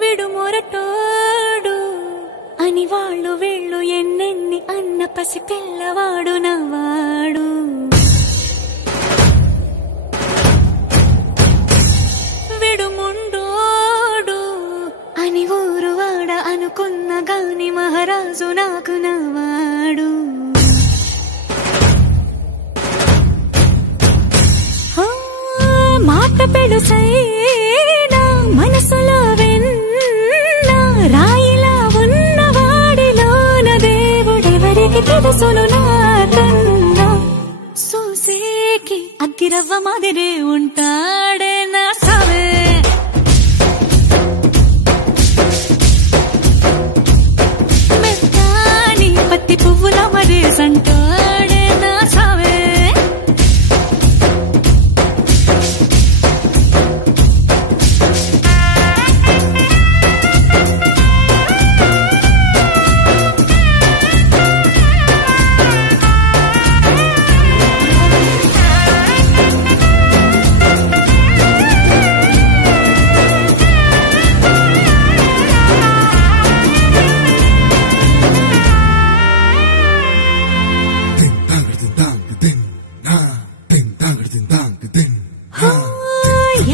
విడు మొరటోడు అని వాళ్ళు వీళ్ళు ఎన్నెన్ని అన్న పసి పిల్లవాడు నవ్వాడు. విడు ముండోడు అని ఊరు వాడ అనుకున్న గాని మహారాజు నాకు నవ్వాడు. మాట పెడుసైనా మనసులో వెన్న రాయిలా ఉన్నవాడిలోన దేవుడెవరికి తెలుసును నాకన్నా. సూసేకి అగ్గిరవ్వ మాదిరే ఉంటాడే నా సావే. మెత్తాని పత్తి పువ్వుల మరేసంటాడే నా సావే.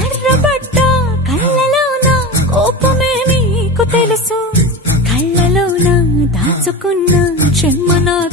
ఎర్రబడ్డ కళ్ళలోన కోపమే నీకు తెలుసు, కళ్ళలోన దాచుకున్న చెమ్మ నాకు